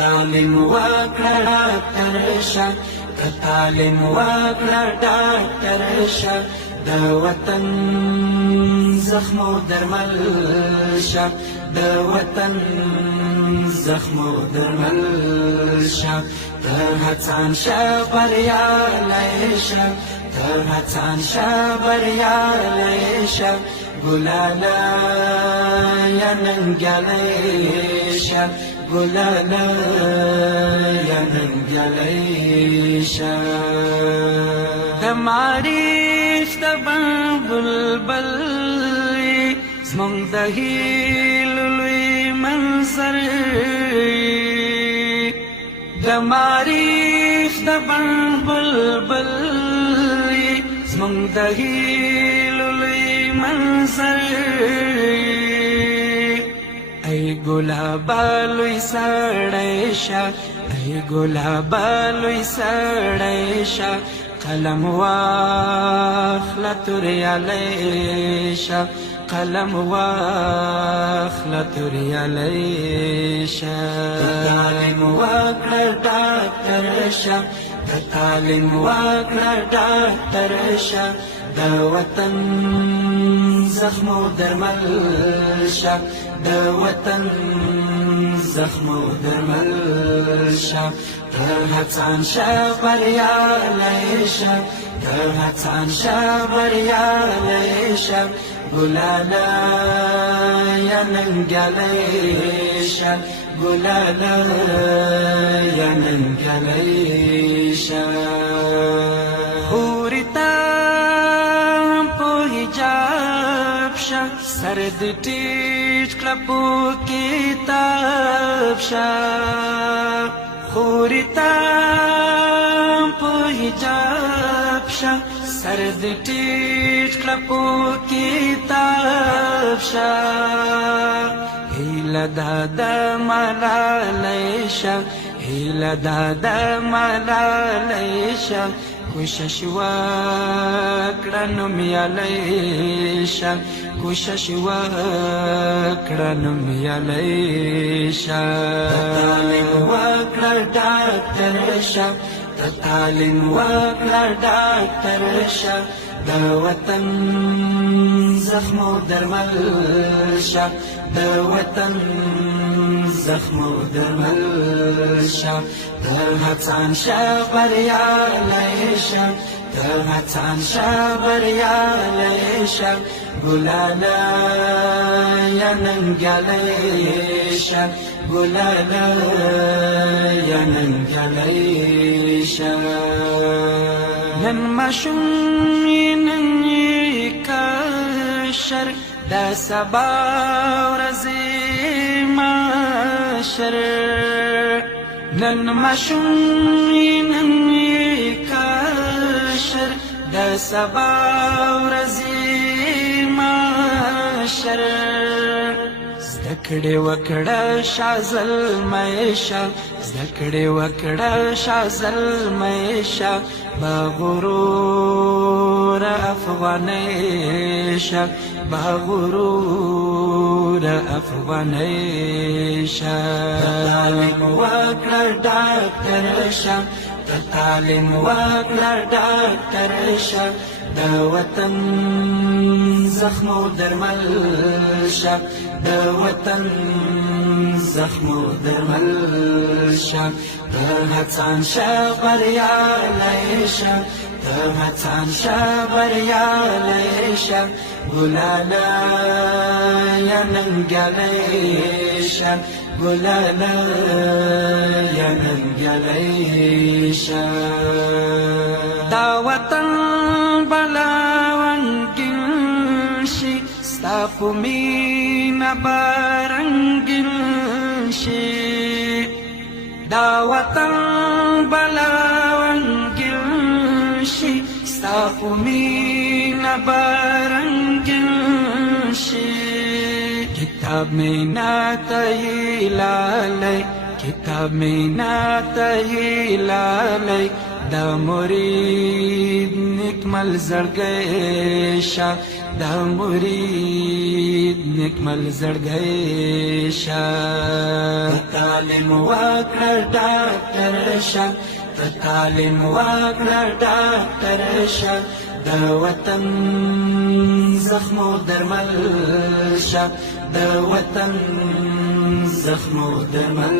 تعلیم وکړه ډاکټر شه تعلیم وکړه ډاکټر شه د وطن زخمو درمل شه د وطن زخمو درمل شه ته هڅان شه بریالی شه ته هڅان شه بریالی شه ګلاله یا ننګیالی شه ګلاله یا ننګیالی شه د معارف د بلبل زمونږ د هیلو لوی منظر د معارف د بلبل زمونږ د هیلو لوی منظر ای ګلابه لوی سړی شه ای ګلابه لوی سړی شه قلم واخله توریالی شه قلم واخله توریالی شه تعلیم وکړه ډاکټر شه تعلیم وکړه ډاکټر شه د وطن زخمو درمل شه د وطن زخمو درمل شه ته هڅان شه بریالی شه ته هڅان شه بریالی شه ګلاله یا ننګیالی شه ګلاله یا ننګیالی شه حورې ته په حجاب شه سر دې ټیټ کړه په کتاب شه حورې ته په حجاب شه سر دې ټیټ کړه په کتاب شه هیله دا د ملالی شه هیله دا د ملالی شه کوشش وکړه نومیالی شه کوشش وکړه نومیالی شه تعلیم وکړه ډاکټر شه تعلیم وکړه ډاکټر شه د وطن زخمو درمل شه د وطن زخمو درمل شه ته هڅان شه بریالی شه ته هڅان شه بریالی شه ګلاله یا ننګیالی شه ګلاله یا ننګیالی شه نن ماشوم نن یې کشر دا سبا ورځې محشر نن ماشوم نن یې کشر دا سبا ورځې محشر زده کړې وکړه شاه زلمی شه زده کړې وکړه شاه زلمی شه بغرور افغانۍ شه بغرور افغانۍ شه تعلیم وکړه ډاکټر شه تعلیم وکړه ډاکټر شه د وطن زخمو درمل شه د وطن زخمو درمل شه ته هڅان شه بریالی شه ته هڅان شه بریالی شه ګلاله یا ننګیالی شه ګلاله یا ننګیالی شه دا وطن بلاونګین شي ستا په مینه به رنګین شي دا وطن بلاونګین شي ستا په مینه به رنګین شي کتاب میں ناتا ہی لالی کتاب میں ناتا ہی لالی دا مرید نکمل زړګی شه دا مرید نکمل زړګی شه تعلیم وکړه ډاکټر شه تعلیم وکړه ډاکټر شه د وطن زخمو درمل شه د وطن زخمو درمل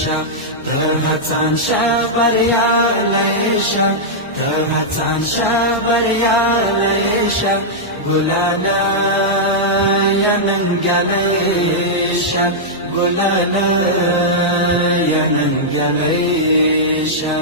شه ته هڅان شه بریالی شه ته هڅان شه بریالی شه ګلاله یا ننګیالی شه ګلاله یا ننګیالی شه